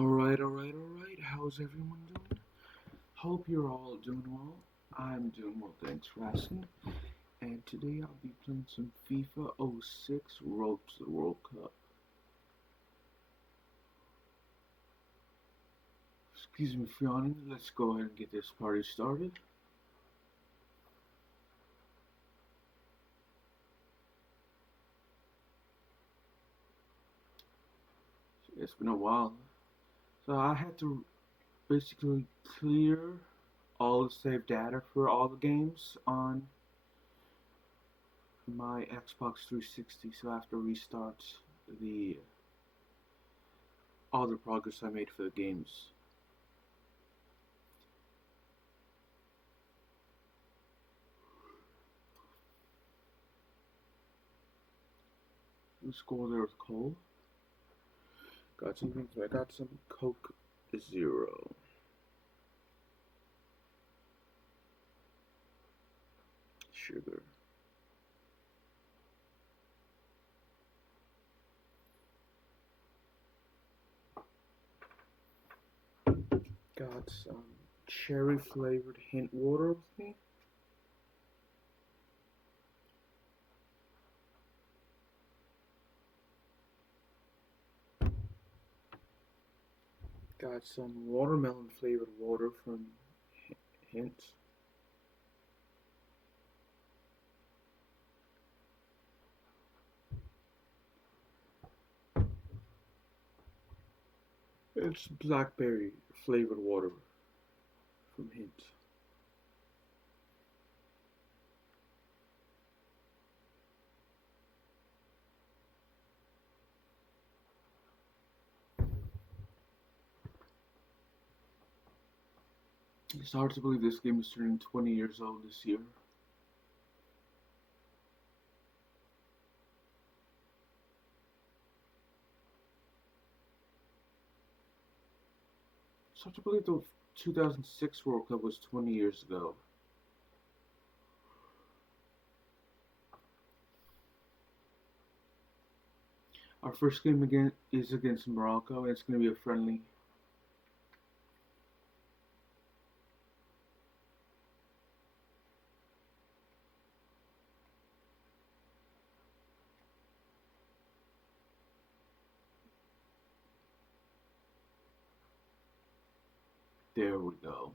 Alright. How's everyone doing? Hope you're all doing well. I'm doing well, thanks for asking. And today I'll be playing some FIFA '06 Road to the World Cup. Excuse me for yawning. Let's go ahead and get this party started. It's been a while. So I had to basically clear all the saved data for all the games on my Xbox 360, so I have to restart the all the progress I made for the games. Let's go there with Cole. Got some things. I got some Coke Zero. Sugar. Got some cherry flavored hint water with me. Got some watermelon flavored water from Hint. It's blackberry flavored water from Hint. It's hard to believe this game is turning 20 years old this year. It's hard to believe the 2006 World Cup was 20 years ago. Our first game again is against Morocco, and it's going to be a friendly. There we go.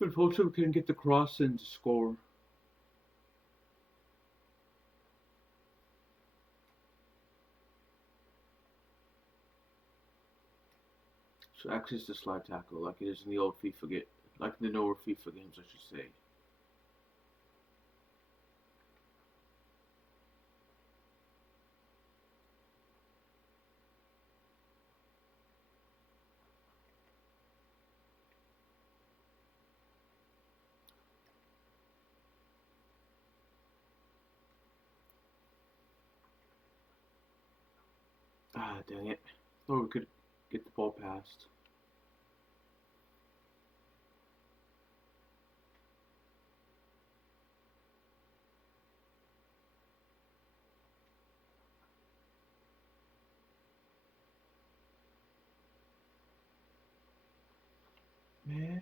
Unfortunately, we couldn't get the cross in to score. So access the slide tackle like it is in the old FIFA like in the newer FIFA games, I should say. Ah, dang it. Thought we could get the ball passed. Man,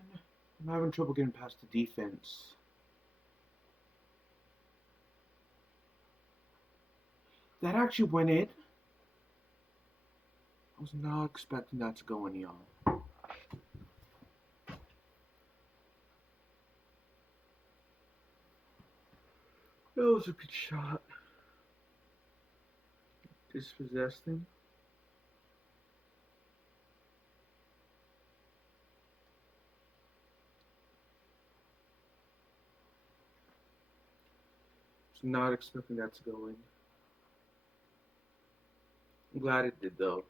I'm having trouble getting past the defense. That actually went in? I was not expecting that to go in, y'all. That was a good shot. Dispossessed him. Was not expecting that to go in. I'm glad it did though.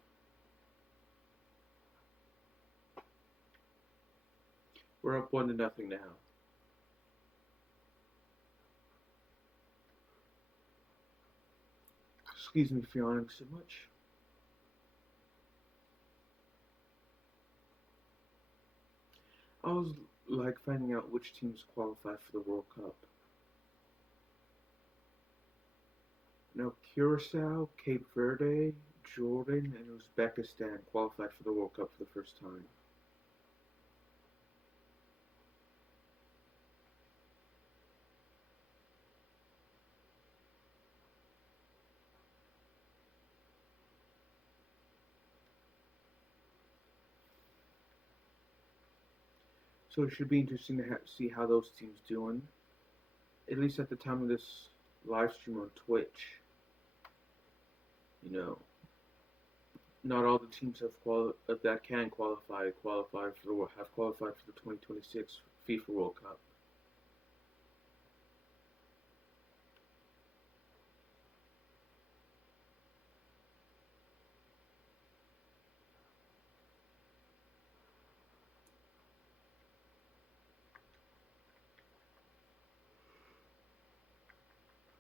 We're up 1-0 now. Excuse me for yawning so much. I was like finding out which teams qualify for the World Cup. Now Curacao, Cape Verde, Jordan, and Uzbekistan qualified for the World Cup for the first time. So it should be interesting to see how those teams doing. At least at the time of this live stream on Twitch. You know, not all the teams that can qualify have qualified for the 2026 FIFA World Cup.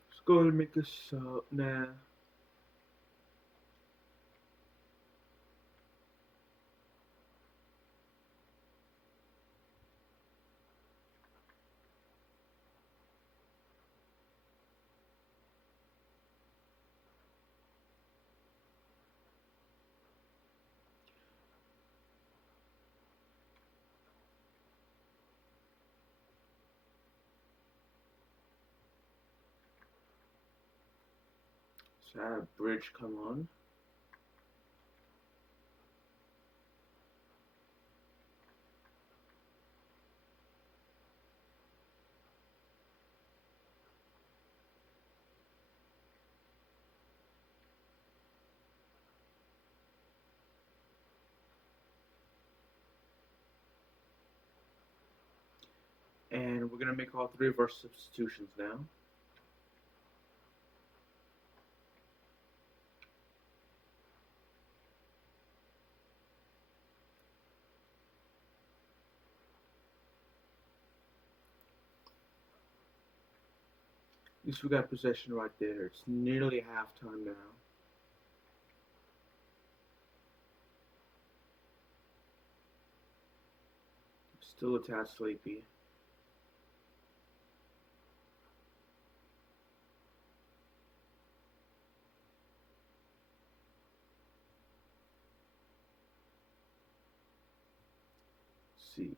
Let's go ahead and make this nah. So I have bridge come on. And we're going to make all three of our substitutions now. At least we got possession right there. It's nearly halftime now. Still a tad sleepy. Let's see.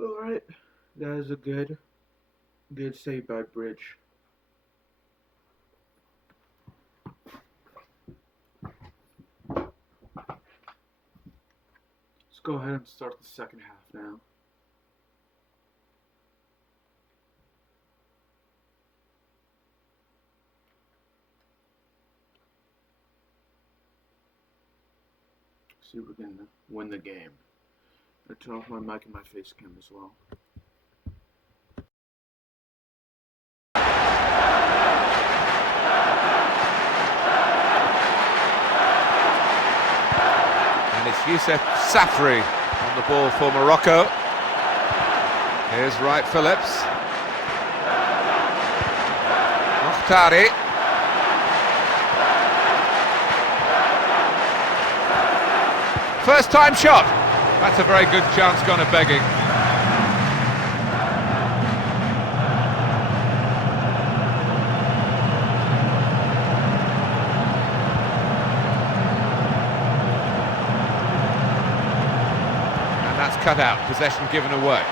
Alright, that is a good save by Bridge. Let's go ahead and start the second half now. See if we can win the game. I turn off my mic and my face cam as well. And it's Youssef Safri on the ball for Morocco. Here's Wright Phillips. Mokhtari. First time shot. That's a very good chance gone a begging. And that's cut out, possession given away.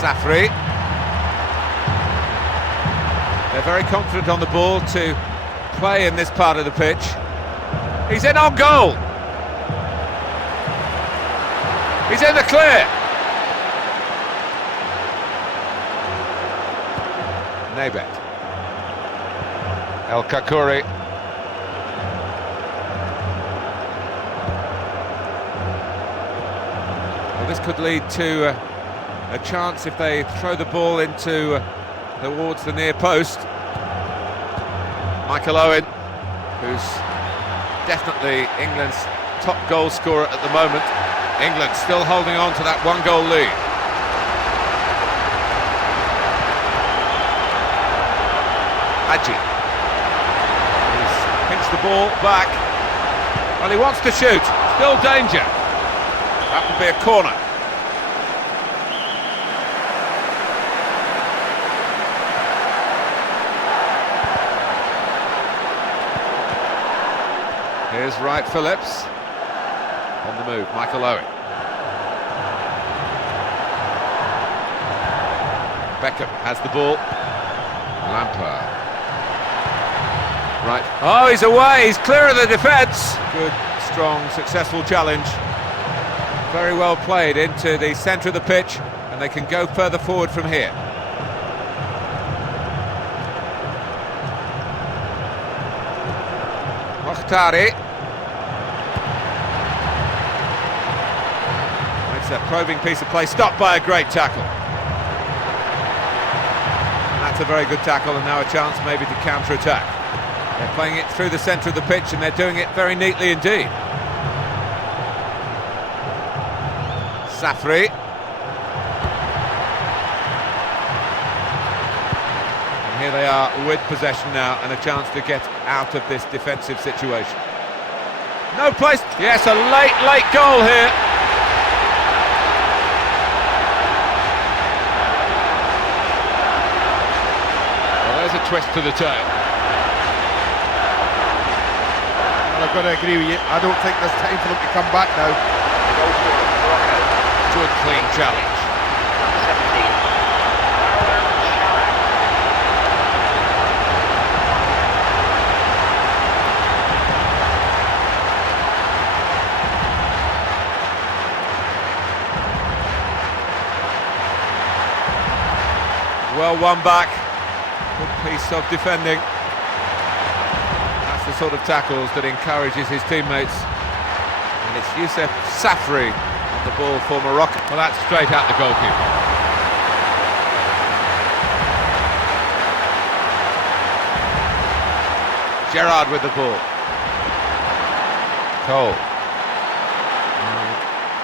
Safri. They're very confident on the ball to play in this part of the pitch. He's in on goal. He's in the clear. Nebet. El Kakuri. Well, this could lead to a chance if they throw the ball into towards the near post. Michael Owen, who's definitely England's top goal scorer at the moment. England still holding on to that 1-goal lead. Hadji. He's pinched the ball back. Well, he wants to shoot. Still danger. That would be a corner. Here's Wright Phillips. On the move, Michael Owen. Beckham has the ball. Lampard. Right. Oh, he's away. He's clear of the defence. Good, strong, successful challenge. Very well played into the centre of the pitch, and they can go further forward from here. Mokhtari. It's a probing piece of play, stopped by a great tackle. And that's a very good tackle, and now a chance maybe to counter-attack. They're playing it through the centre of the pitch, and they're doing it very neatly indeed. Safri. And here they are with possession now, and a chance to get out of this defensive situation. No place. Yes, a late goal here. There's a twist to the tail. Well, I've got to agree with you. I don't think there's time for them to come back now. Good clean challenge. 17. Well won back. Good piece of defending. That's the sort of tackles that encourages his teammates. And it's Youssef Safri on the ball for Morocco. Well, that's straight at the goalkeeper. Gerrard with the ball. Cole.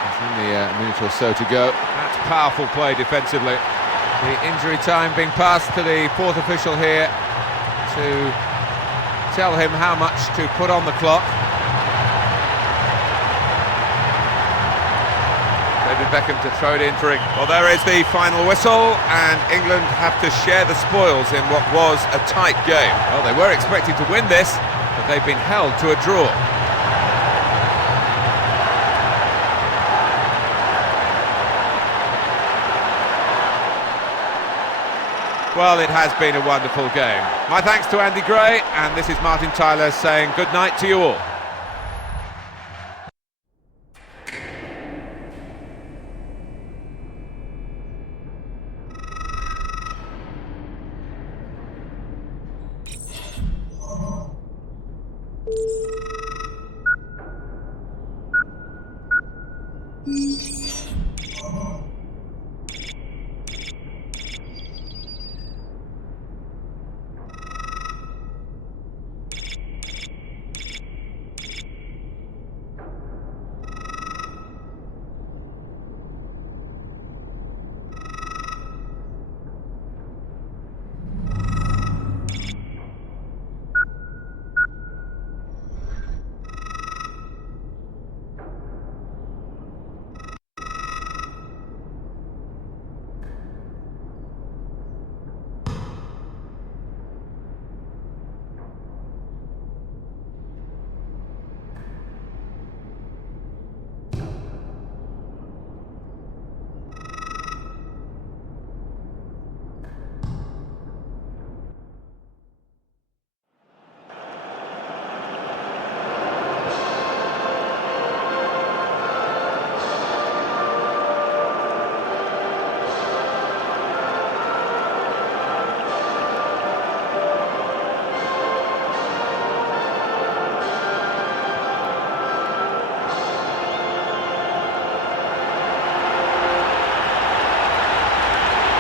There's only a minute or so to go. That's powerful play defensively. The injury time being passed to the fourth official here to tell him how much to put on the clock. David Beckham to throw it in for it. Well, there is the final whistle, and England have to share the spoils in what was a tight game. Well, they were expecting to win this, but they've been held to a draw. Well, it has been a wonderful game. My thanks to Andy Gray, and this is Martin Tyler saying good night to you all.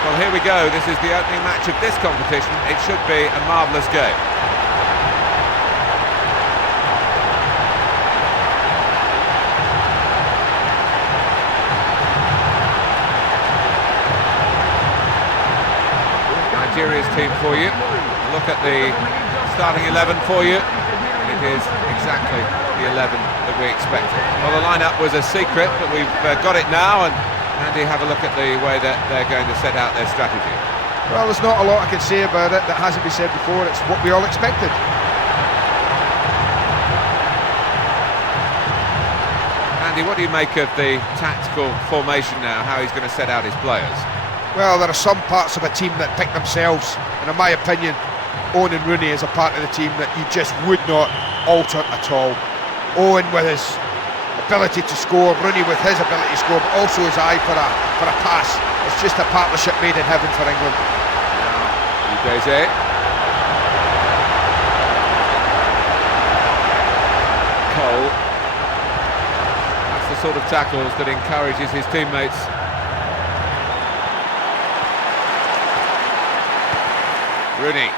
Well, here we go. This is the opening match of this competition. It should be a marvellous game. Nigeria's team for you. A look at the starting 11 for you. It is exactly the 11 that we expected. Well, the lineup was a secret, but we've got it now, and Andy, have a look at the way that they're going to set out their strategy. Well, there's not a lot I can say about it that hasn't been said before. It's what we all expected. Andy, what do you make of the tactical formation now, how he's going to set out his players? Well, there are some parts of a team that pick themselves, and in my opinion, Owen and Rooney is a part of the team that you just would not alter at all. Owen with his ability to score, Rooney with his ability to score, but also his eye for a pass. It's just a partnership made in heaven for England. Udeze. Cole. That's the sort of tackles that encourages his teammates. Rooney.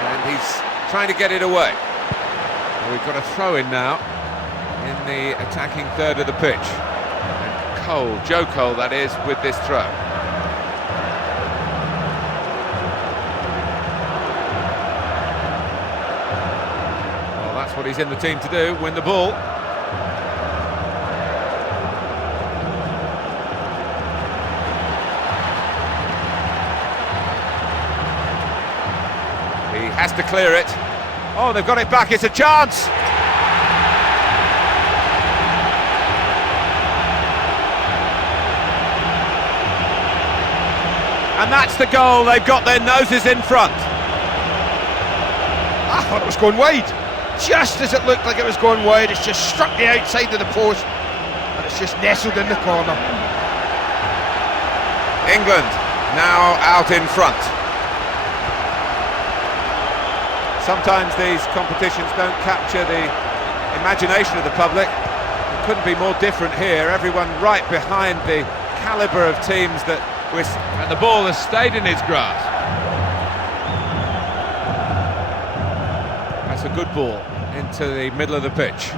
And he's trying to get it away. Well, we've got a throw in now in the attacking third of the pitch. And Cole, Joe Cole that is, with this throw. Well, that's what he's in the team to do, win the ball. He has to clear it. Oh, they've got it back, it's a chance! And that's the goal, they've got their noses in front. I thought it was going wide. Just as it looked like it was going wide, it's just struck the outside of the post, and it's just nestled in the corner. England now out in front. Sometimes these competitions don't capture the imagination of the public. It couldn't be more different here. Everyone right behind the calibre of teams that we're... And the ball has stayed in his grasp. That's a good ball into the middle of the pitch.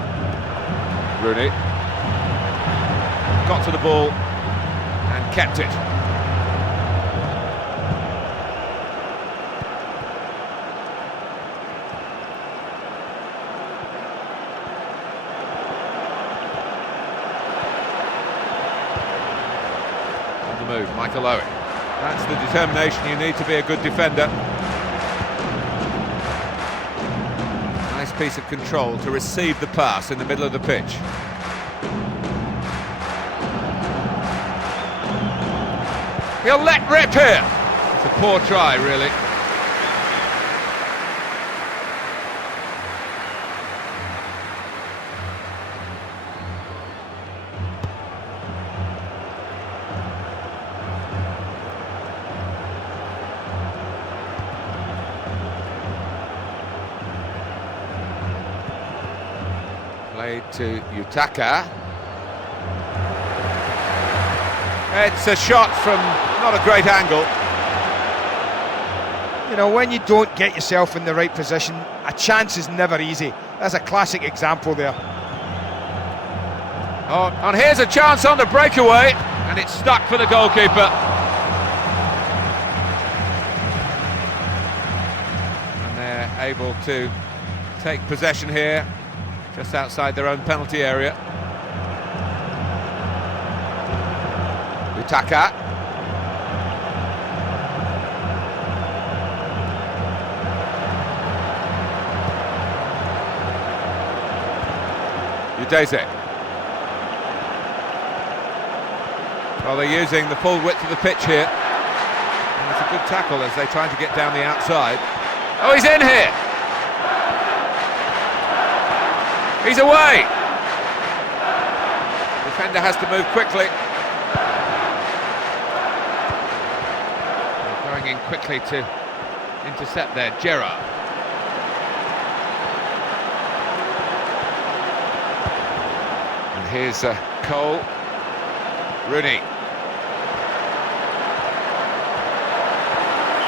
Rooney got to the ball and kept it. Move, Michael Owen. That's the determination you need to be a good defender. Nice piece of control to receive the pass in the middle of the pitch. He'll let rip here. It's a poor try, really. Played to Utaka. It's a shot from not a great angle. You know, when you don't get yourself in the right position, a chance is never easy. That's a classic example there. Oh, and here's a chance on the breakaway, and it's stuck for the goalkeeper. And they're able to take possession here, just outside their own penalty area. Utaka. Udeze. Well, they're using the full width of the pitch here. And it's a good tackle as they try to get down the outside. Oh, he's in here! He's away! Defender has to move quickly. They're going in quickly to intercept there, Gerrard. And here's Cole. Rooney.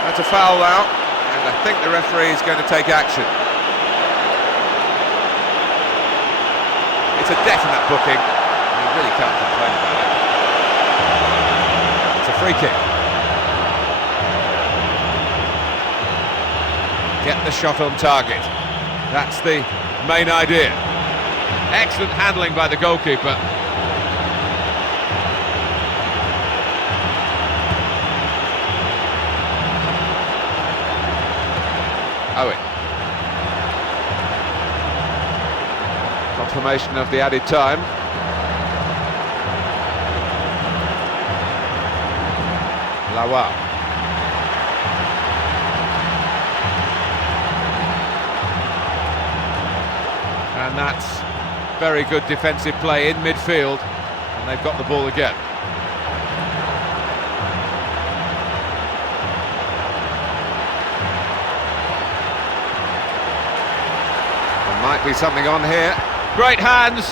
That's a foul now, and I think the referee is going to take action. It's a definite booking. You really can't complain about it. It's a free kick. get the shot on target. That's the main idea. Excellent handling by the goalkeeper. Owen. Confirmation of the added time. Lawal. And that's very good defensive play in midfield, and they've got the ball again. There might be something on here. Great hands.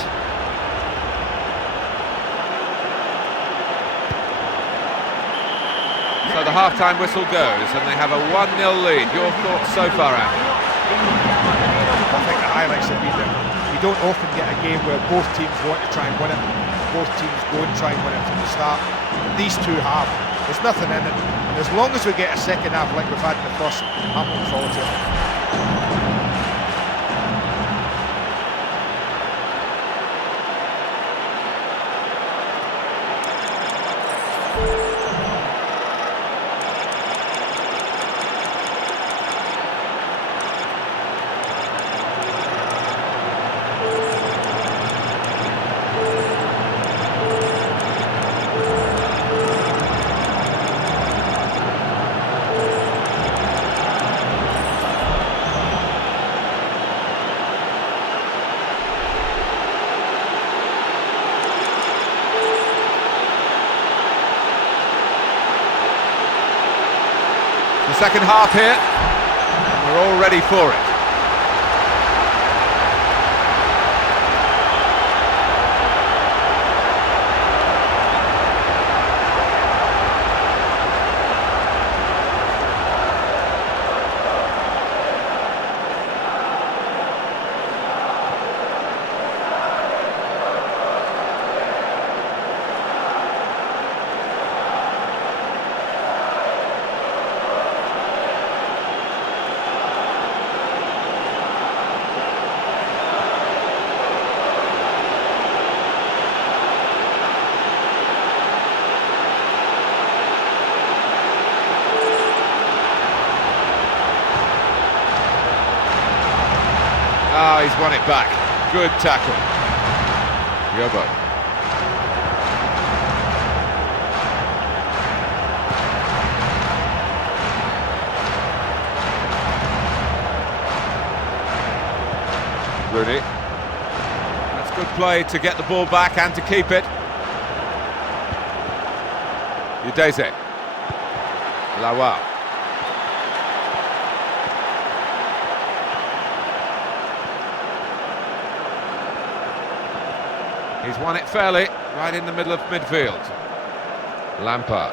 So the half-time whistle goes, and they have a 1-0 lead. Your thoughts so far, Andy? I think the highlights have been that we don't often get a game where both teams want to try and win it. Both teams go and try and win it from the start. These two have. There's nothing in it. And as long as we get a second half like we've had in the first, I'm looking forward to it. The second half here, and we're all ready for it. Ah, he's won it back. Good tackle. Yobo. Rooney. That's good play to get the ball back and to keep it. Udeze. Lawal. He's won it fairly, right in the middle of midfield. Lampard.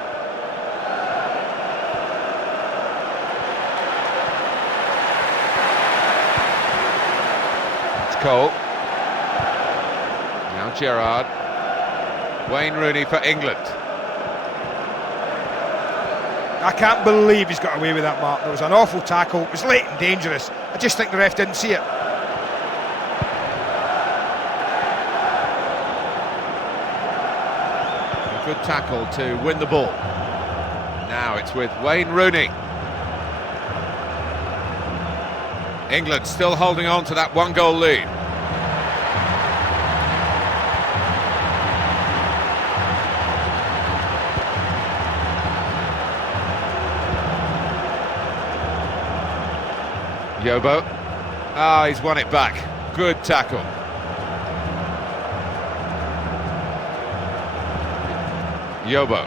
It's Cole. Now Gerrard. Wayne Rooney for England. I can't believe he's got away with that, Mark. There was an awful tackle. It was late and dangerous. I just think the ref didn't see it. Good tackle to win the ball. Now it's with Wayne Rooney. England still holding on to that 1-goal lead. Yobo. Ah, he's won it back. Good tackle. Yobo.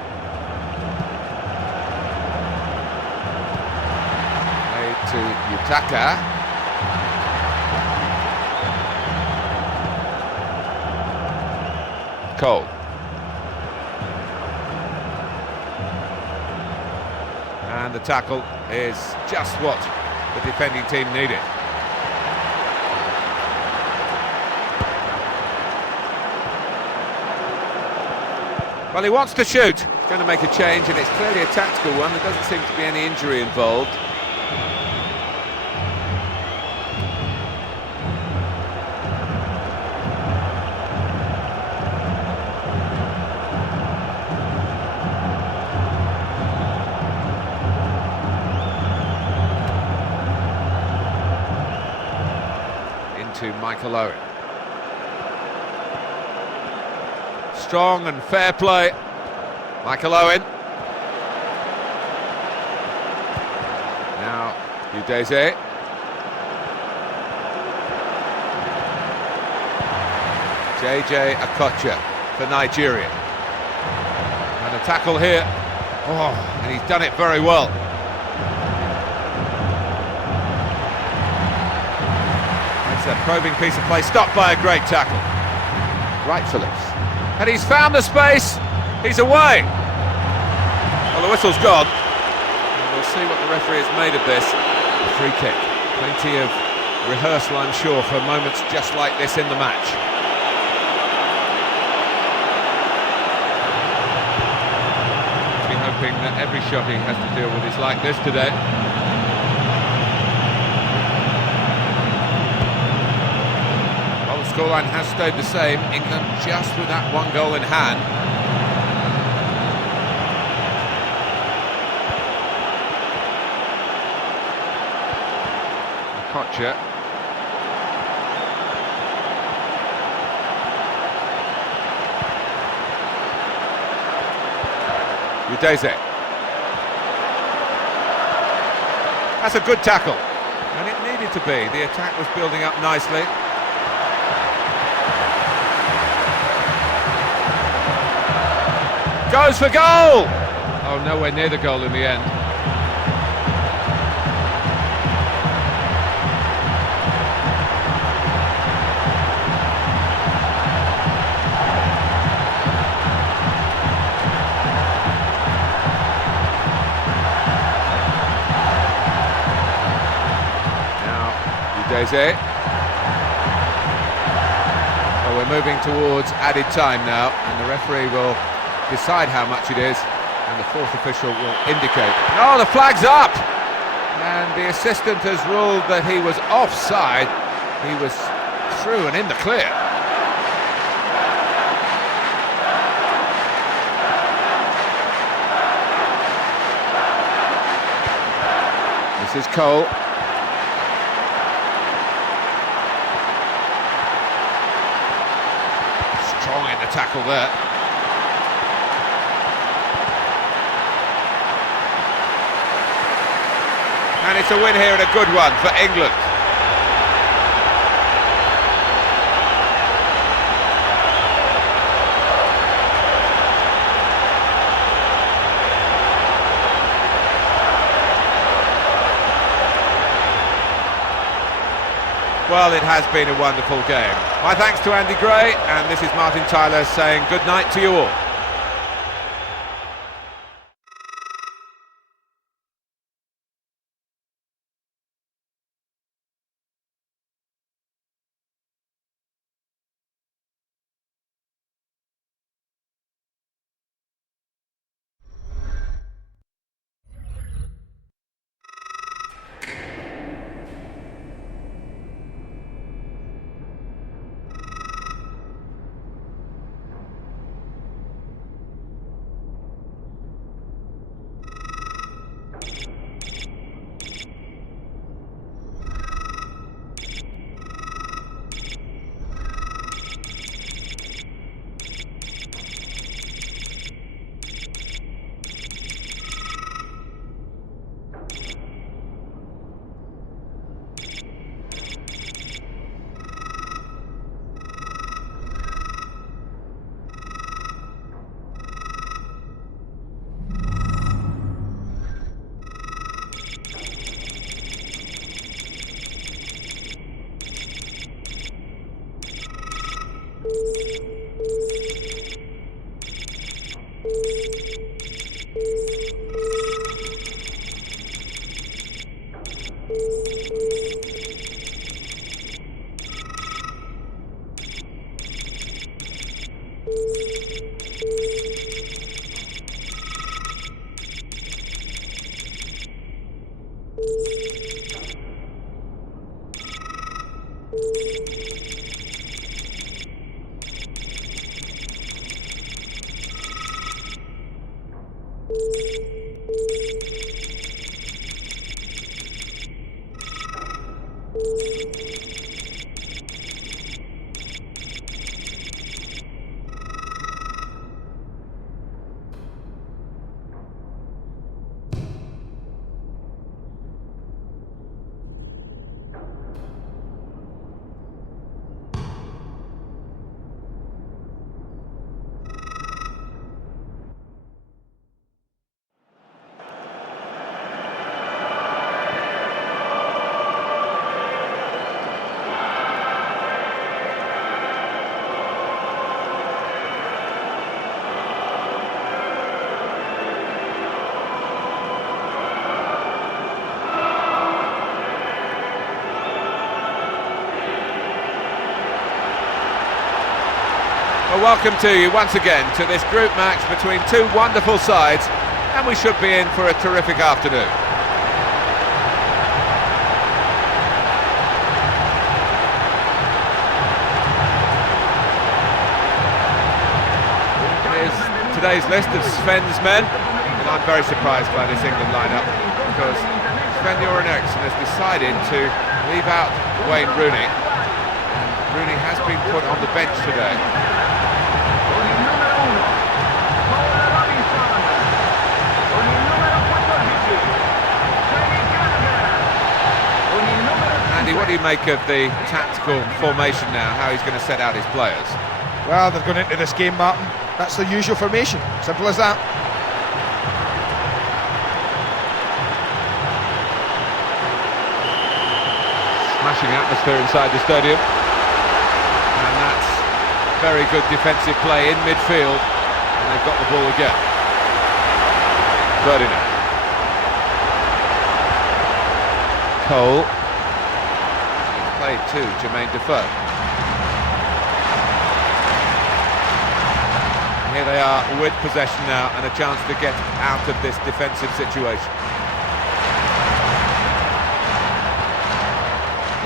Made to Yutaka. Cole. And the tackle is just what the defending team needed. Well, he wants to shoot. He's going to make a change, and it's clearly a tactical one. There doesn't seem to be any injury involved. Michael Owen. Strong and fair play. Michael Owen. Now, Udeze. JJ Okocha for Nigeria. And a tackle here. Oh, and he's done it very well. It's a probing piece of play, stopped by a great tackle. Right, Phillips. And he's found the space. He's away. Well, the whistle's gone. And we'll see what the referee has made of this. A free kick. Plenty of rehearsal, I'm sure, for moments just like this in the match. Be hoping that every shot he has to deal with is like this today. Well, the scoreline has stayed the same. England just with that one goal in hand. Kocha. Udeze. That's a good tackle, and it needed to be. The attack was building up nicely. Goes for goal! Oh, nowhere near the goal in the end. Udeze. Well, we're moving towards added time now, and the referee will decide how much it is, and the fourth official will indicate. Oh, the flag's up! And the assistant has ruled that he was offside. He was through and in the clear. This is Cole. Strong in the tackle there. And it's a win here and a good one for England. Well, it has been a wonderful game. My thanks to Andy Gray, and this is Martin Tyler saying good night to you all. Well, welcome to you once again to this group match between two wonderful sides, and we should be in for a terrific afternoon. Here's today's list of Sven's men, and I'm very surprised by this England lineup because Sven Göran Eriksson has decided to leave out Wayne Rooney. Rooney has been put on the bench today. Andy, what do you make of the tactical formation now, how he's going to set out his players? Well, they're going into this game, Martin. That's the usual formation. Simple as that. Smashing atmosphere inside the stadium. And that's very good defensive play in midfield. And they've got the ball again. Ferdinand. Cole. He's played to Jermaine Defoe. Here they are with possession now and a chance to get out of this defensive situation.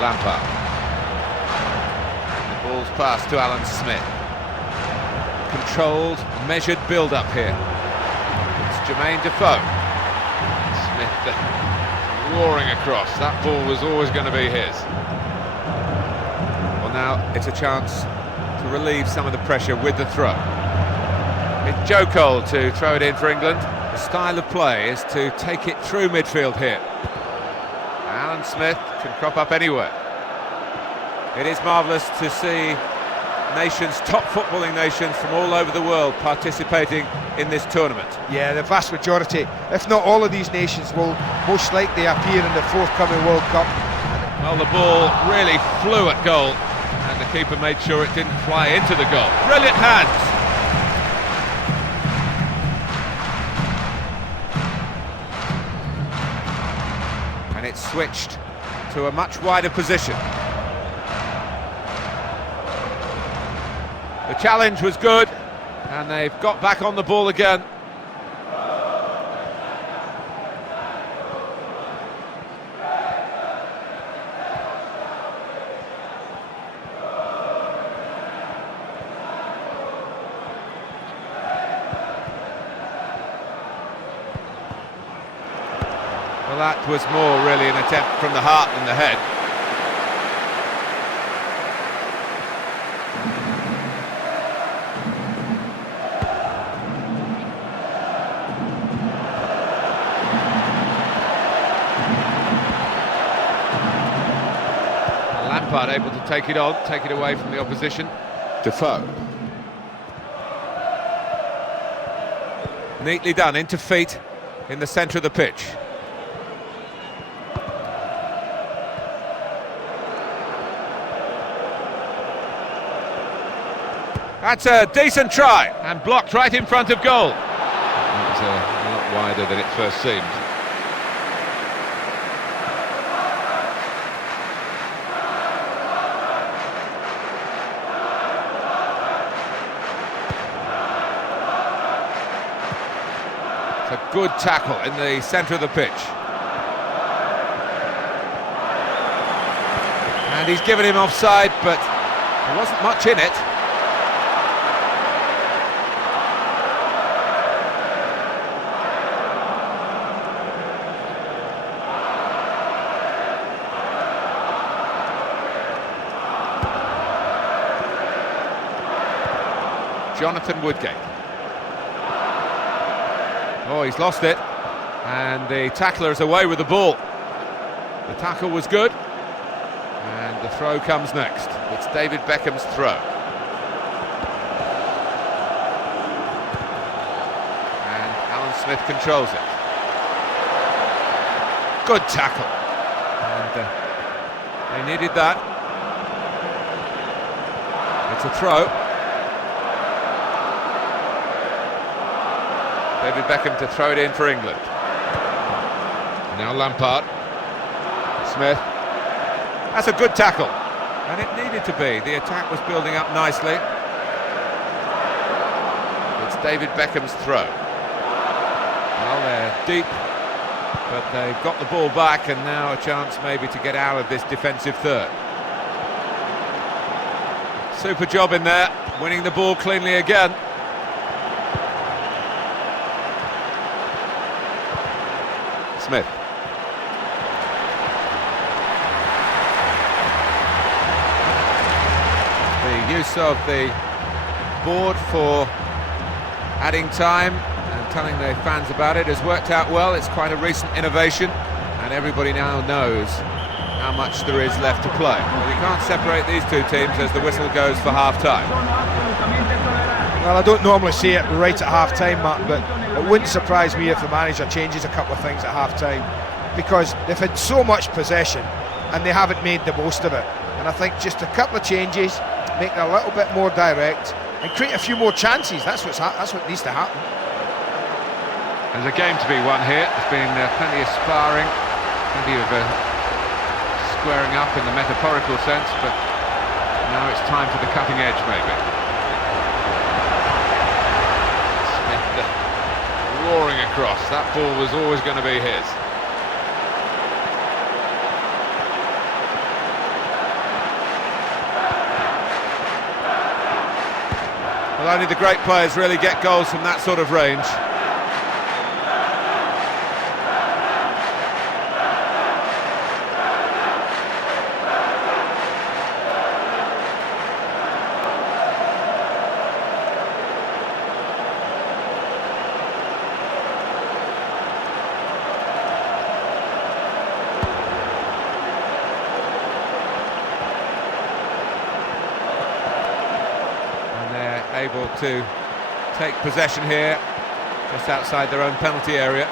Lampard. The ball's passed to Alan Smith. Controlled, measured build-up here. It's Jermaine Defoe. Smith roaring across. That ball was always going to be his. Well, now it's a chance to relieve some of the pressure with the throw. It's Joe Cole to throw it in for England. The style of play is to take it through midfield here. Alan Smith can crop up anywhere. It is marvellous to see nations, top footballing nations from all over the world participating in this tournament. Yeah, the vast majority, if not all of these nations, will most likely appear in the forthcoming World Cup. Well, the ball really flew at goal and the keeper made sure it didn't fly into the goal. Brilliant hands! And it's switched to a much wider position. The challenge was good, and they've got back on the ball again. Well, that was more really an attempt from the heart than the head. Lampard able to take it on, take it away from the opposition. Defoe. Neatly done, into feet in the centre of the pitch. That's a decent try, and blocked right in front of goal. That was a lot wider than it first seemed. It's a good tackle in the centre of the pitch. And he's given him offside, but there wasn't much in it. Jonathan Woodgate. Oh, he's lost it, and the tackler is away with the ball. The tackle was good, and the throw comes next. It's David Beckham's throw. And Alan Smith controls it. Good tackle. And they needed that. It's a throw. David Beckham to throw it in for England. Now Lampard. Smith. That's a good tackle. And it needed to be. The attack was building up nicely. It's David Beckham's throw. Well, they're deep, but they've got the ball back, and now a chance maybe to get out of this defensive third. Super job in there, winning the ball cleanly again. Smith. The use of the board for adding time and telling the fans about it has worked out well. It's quite a recent innovation, and everybody now knows how much there is left to play. Well, you can't separate these two teams as the whistle goes for half-time. Well, I don't normally see it right at half-time, Matt, but it wouldn't surprise me if the manager changes a couple of things at half-time, because they've had so much possession and they haven't made the most of it. And I think just a couple of changes, make it a little bit more direct and create a few more chances. That's what needs to happen. There's a game to be won here. There's been plenty of sparring, plenty of squaring up in the metaphorical sense, but now it's time for the cutting edge, maybe. Smith roaring across. That ball was always going to be his. Well, only the great players really get goals from that sort of range. Able to take possession here, just outside their own penalty area.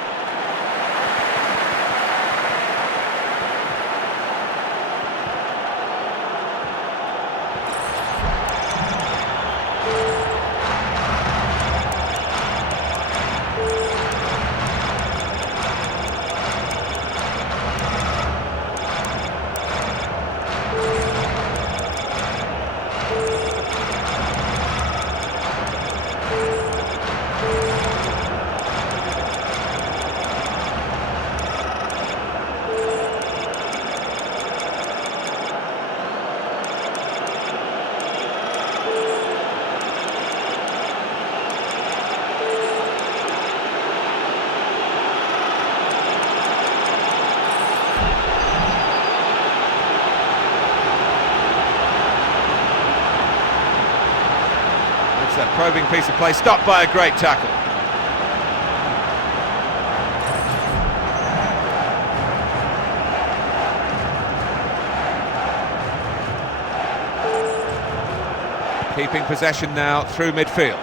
That probing piece of play stopped by a great tackle. Keeping possession now through midfield.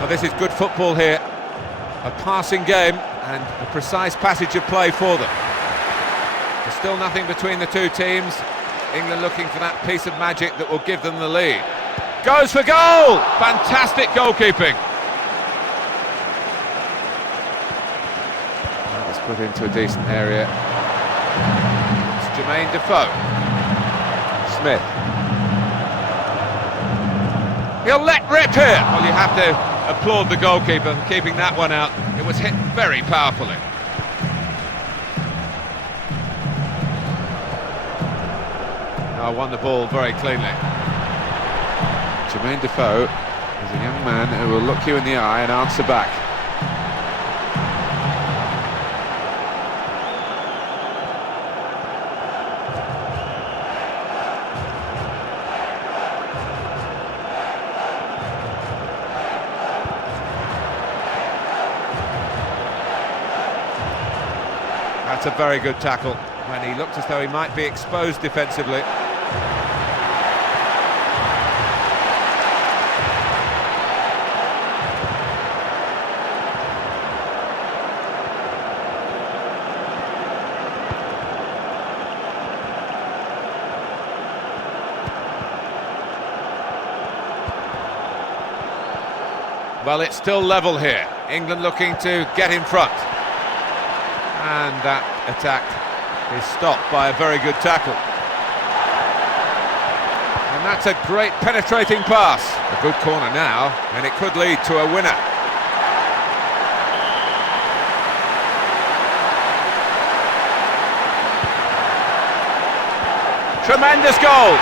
Well, this is good football here. A passing game and a precise passage of play for them. There's still nothing between the two teams. England looking for that piece of magic that will give them the lead. Goes for goal! Fantastic goalkeeping. That's put into a decent area. It's Jermaine Defoe. Smith. He'll let rip here. Well, you have to applaud the goalkeeper for keeping that one out. It was hit very powerfully. Won the ball very cleanly. Jermaine Defoe is a young man who will look you in the eye and answer back. That's a very good tackle when he looked as though he might be exposed defensively. Well, it's still level here. England looking to get in front. And that attack is stopped by a very good tackle. And that's a great penetrating pass. A good corner now, and it could lead to a winner. Tremendous goal!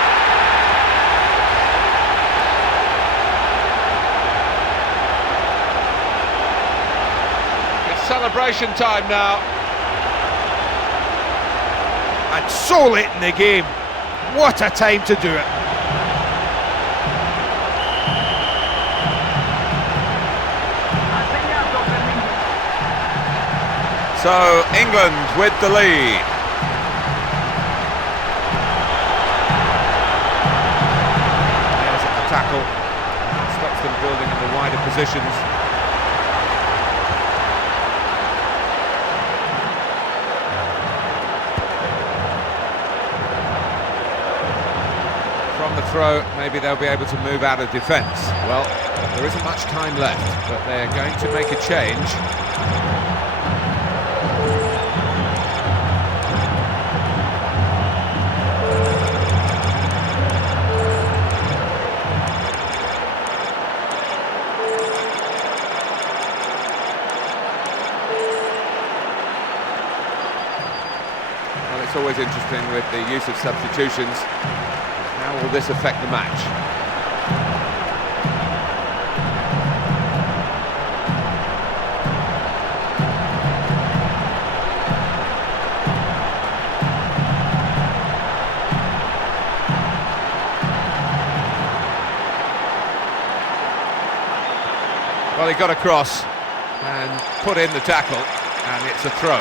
It's celebration time now. And so late in the game, what a time to do it. So England with the lead. There's a tackle. That stops them building in the wider positions. From the throw, maybe they'll be able to move out of defence. Well, there isn't much time left, but they're going to make a change. Well, it's always interesting with the use of substitutions. How will this affect the match? Well, he got across and put in the tackle, and it's a throw.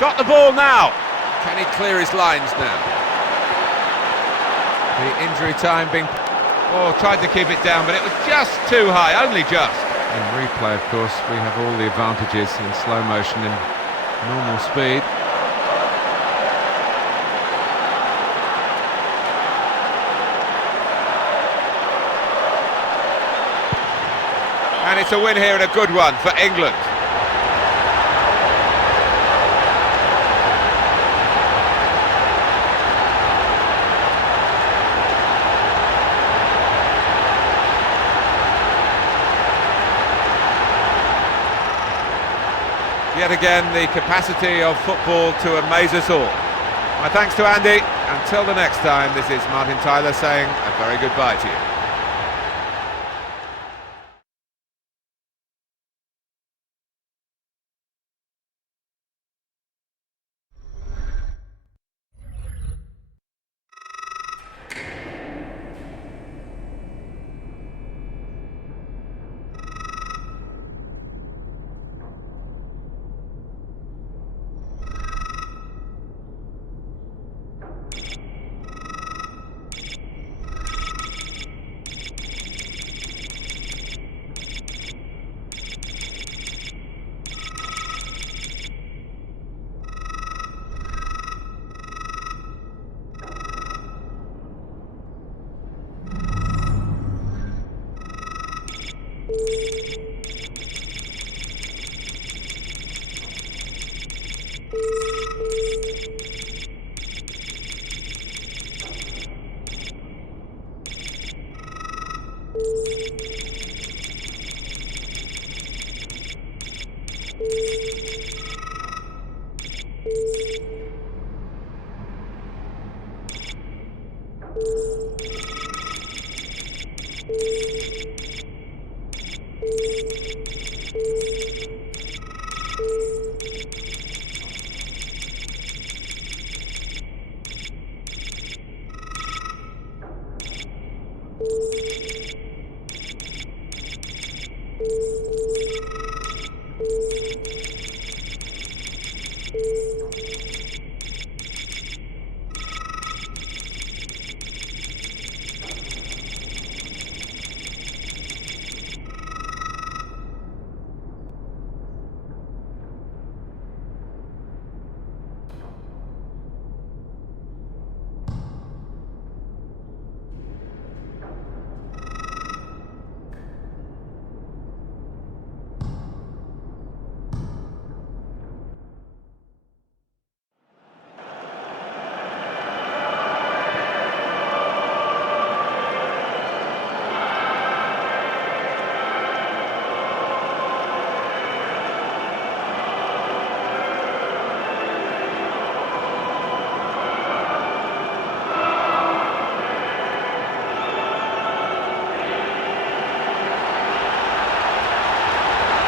Got the ball now. Can he clear his lines now? The injury time being... Oh, tried to keep it down, but it was just too high, only just. In replay, of course, we have all the advantages in slow motion and normal speed. And it's a win here and a good one for England. Yet again, the capacity of football to amaze us all. My thanks to Andy. Until the next time, this is Martin Tyler saying a very goodbye to you.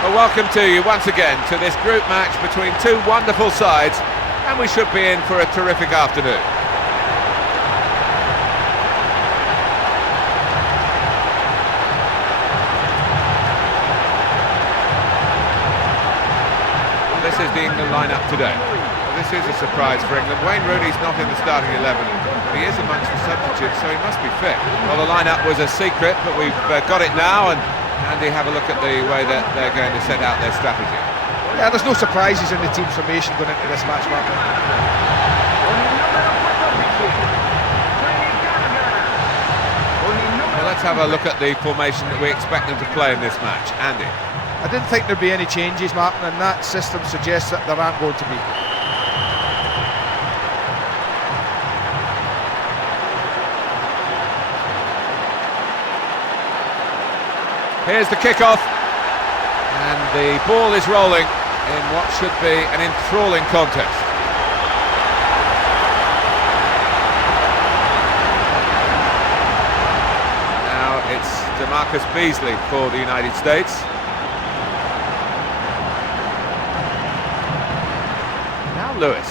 Well, welcome to you once again to this group match between two wonderful sides, and we should be in for a terrific afternoon. This is the England lineup today. This is a surprise for England. Wayne Rooney's not in the starting 11. He is amongst the substitutes, so he must be fit. Well, the lineup was a secret, but we've got it now, and Andy, have a look at the way that they're going to set out their strategy. Yeah, there's no surprises in the team formation going into this match, Martin. Well, let's have a look at the formation that we expect them to play in this match. Andy? I didn't think there'd be any changes, Martin, and that system suggests that there aren't going to be. Here's the kick-off, and the ball is rolling in what should be an enthralling contest. Now it's DeMarcus Beasley for the United States. Now Lewis.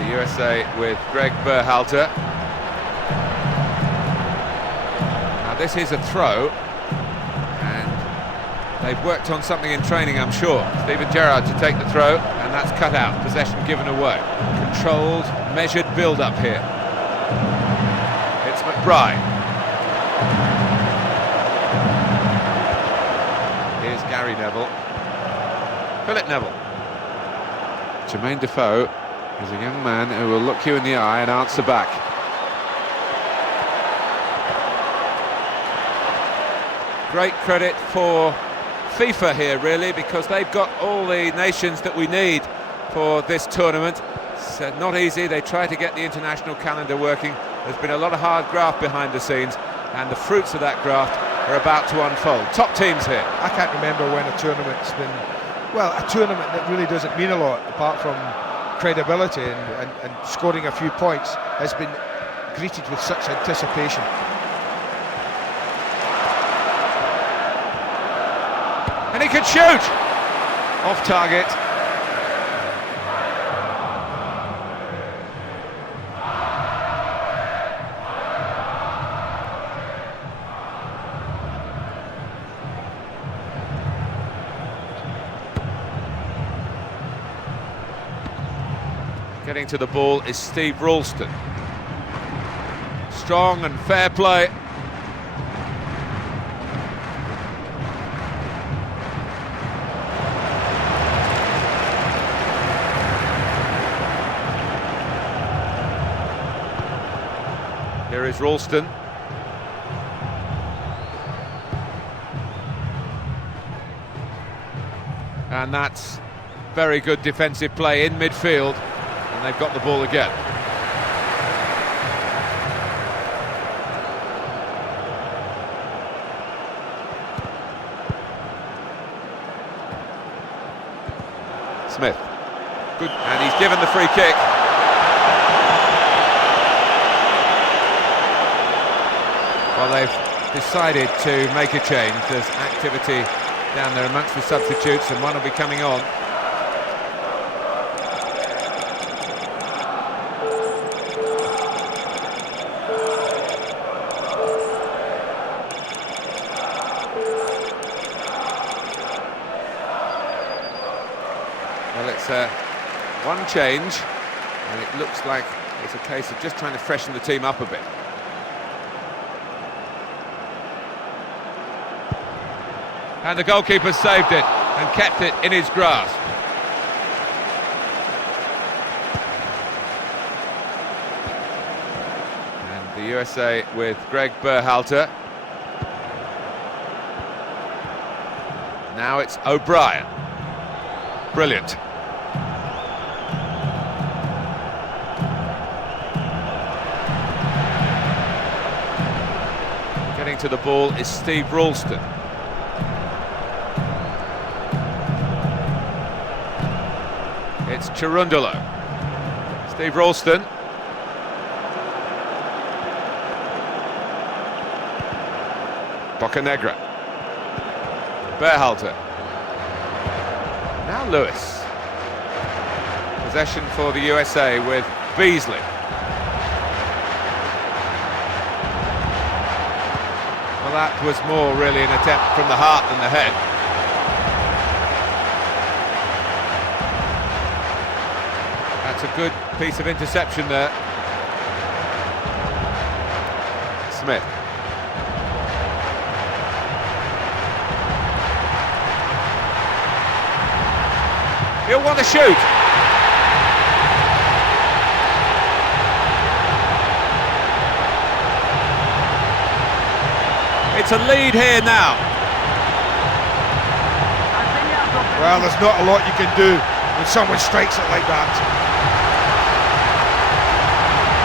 The USA with Greg Berhalter. This is a throw, and they've worked on something in training, I'm sure. Steven Gerrard to take the throw, and that's cut out. Possession given away. Controlled, measured build-up here. It's McBride. Here's Gary Neville. Philip Neville. Jermaine Defoe is a young man who will look you in the eye and answer back. Great credit for FIFA here, really, because they've got all the nations that we need for this tournament. It's not easy. They try to get the international calendar working. There's been a lot of hard graft behind the scenes, and the fruits of that graft are about to unfold. Top teams here. I can't remember when a tournament's been, well, a tournament that really doesn't mean a lot, apart from credibility and scoring a few points, has been greeted with such anticipation. And he can shoot! Off target. Getting to the ball is Steve Ralston. Strong and fair play. Here is Ralston. And that's very good defensive play in midfield, and they've got the ball again. Smith. Good, and he's given the free kick. Well, they've decided to make a change. There's activity down there amongst the substitutes, and one will be coming on. Well, it's one change, and it looks like it's a case of just trying to freshen the team up a bit. And the goalkeeper saved it and kept it in his grasp. And the USA with Greg Berhalter. Now it's O'Brien. Brilliant. Getting to the ball is Steve Ralston. It's Cherundolo. Steve Ralston. Bocanegra. Berhalter. Now Lewis. Possession for the USA with Beasley. Well, that was more really an attempt from the heart than the head. That's a good piece of interception there. Smith. He'll want to shoot. It's a lead here now. Well, there's not a lot you can do when someone strikes it like that.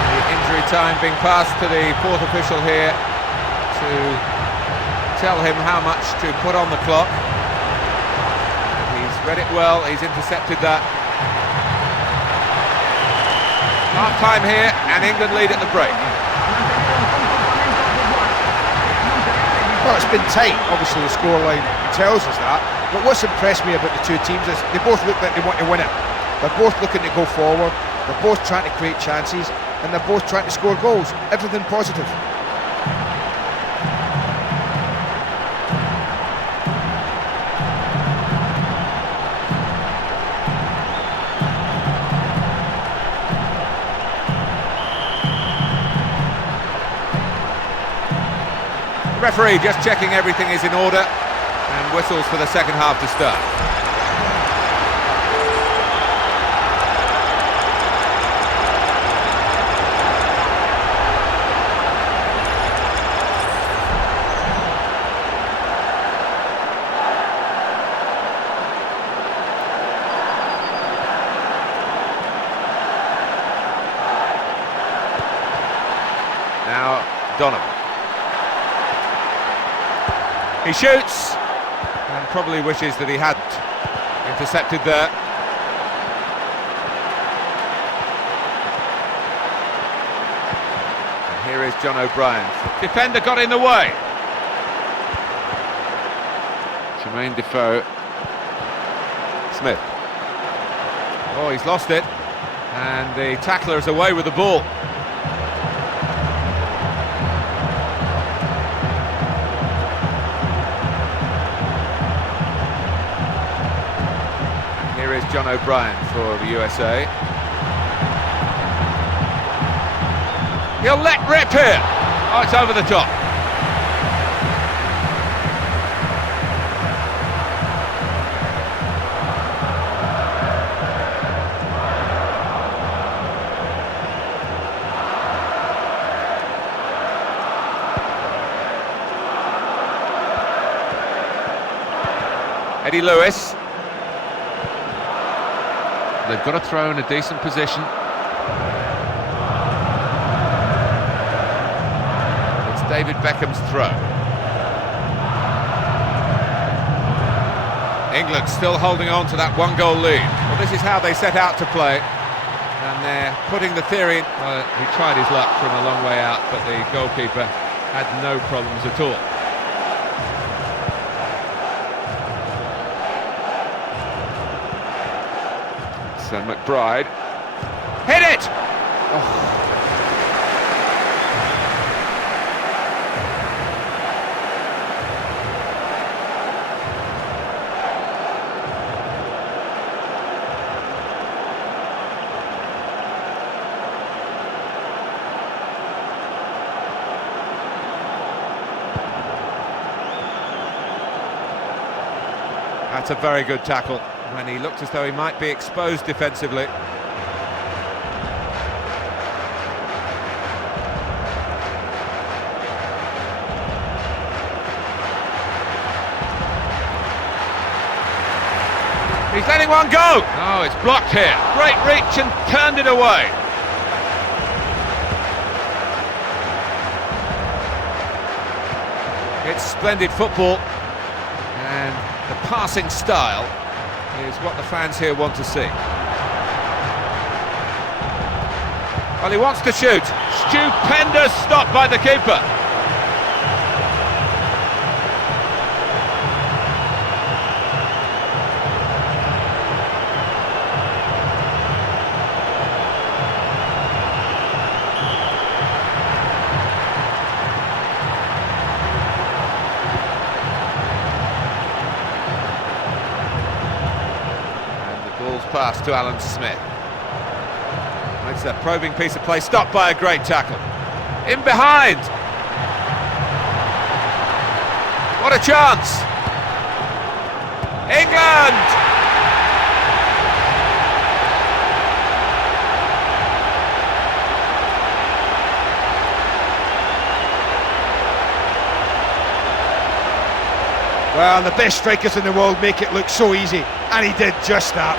The injury time being passed to the fourth official here to tell him how much to put on the clock. He's read it well, he's intercepted that. Half time here, and England lead at the break. Well, it's been tight, obviously the scoreline tells us that, but what's impressed me about the two teams is they both look like they want to win it. They're both looking to go forward, they're both trying to create chances, and they're both trying to score goals. Everything positive. Referee just checking everything is in order and whistles for the second half to start. Now Donovan. He shoots, and probably wishes that he hadn't intercepted there. And here is John O'Brien. Defender got in the way. Jermaine Defoe. Smith. Oh, he's lost it, and the tackler is away with the ball. John O'Brien for the USA. He'll let rip here. Oh, it's over the top. Eddie Lewis. They've got a throw in a decent position. It's David Beckham's throw. England still holding on to that one-goal lead. Well, this is how they set out to play. And they're putting the theory... he tried his luck from a long way out, but the goalkeeper had no problems at all. And McBride hit it! Oh. That's a very good tackle when he looked as though he might be exposed defensively. He's letting one go! Oh, it's blocked here. Great reach and turned it away. It's splendid football, and the passing style is what the fans here want to see. Well, he wants to shoot. Stupendous stop by the keeper. pass to Alan Smith. It's a probing piece of play, stopped by a great tackle. In behind! What a chance! England! Well, the best strikers in the world make it look so easy, and he did just that.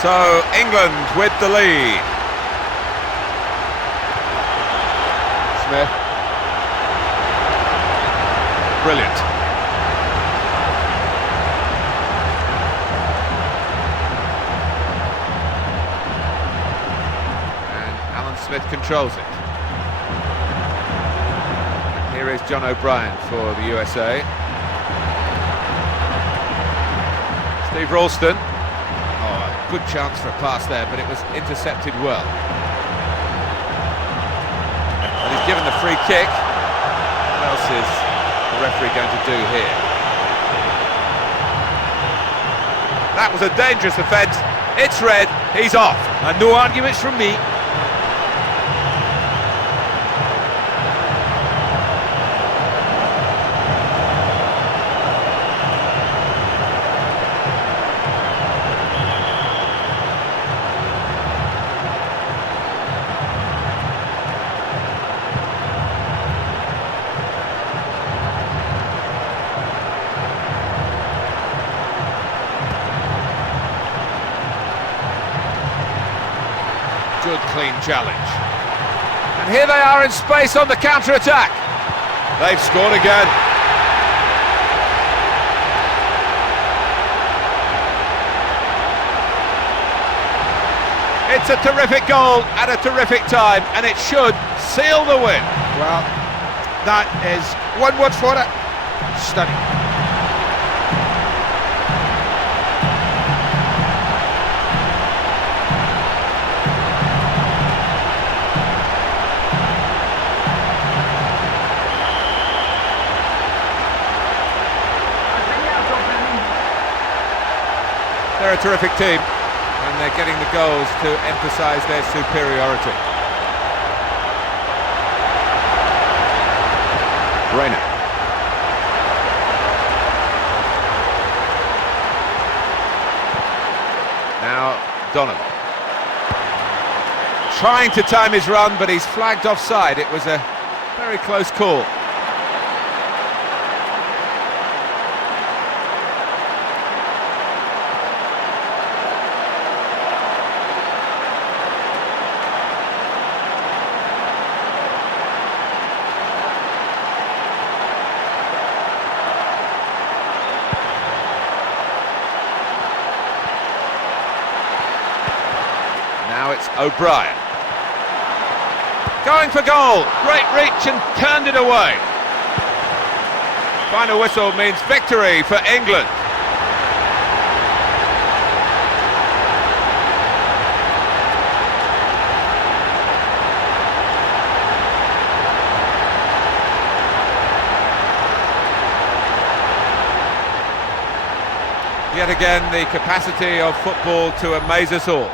So, England with the lead. Smith. Brilliant. And Alan Smith controls it. And here is John O'Brien for the USA. Steve Ralston. Good chance for a pass there, but it was intercepted well. And he's given the free kick. What else is the referee going to do here? That was a dangerous offence. It's red, he's off. And no arguments from me. Good clean challenge. And here they are in space on the counter-attack. They've scored again. It's a terrific goal at a terrific time, and it should seal the win. Well, that is one word for it: stunning. They're a terrific team, and they're getting the goals to emphasise their superiority. Reina. Now Donovan. Trying to time his run, but he's flagged offside. It was a very close call. Now it's O'Brien. Going for goal. Great reach and turned it away. Final whistle means victory for England. Yet again, the capacity of football to amaze us all.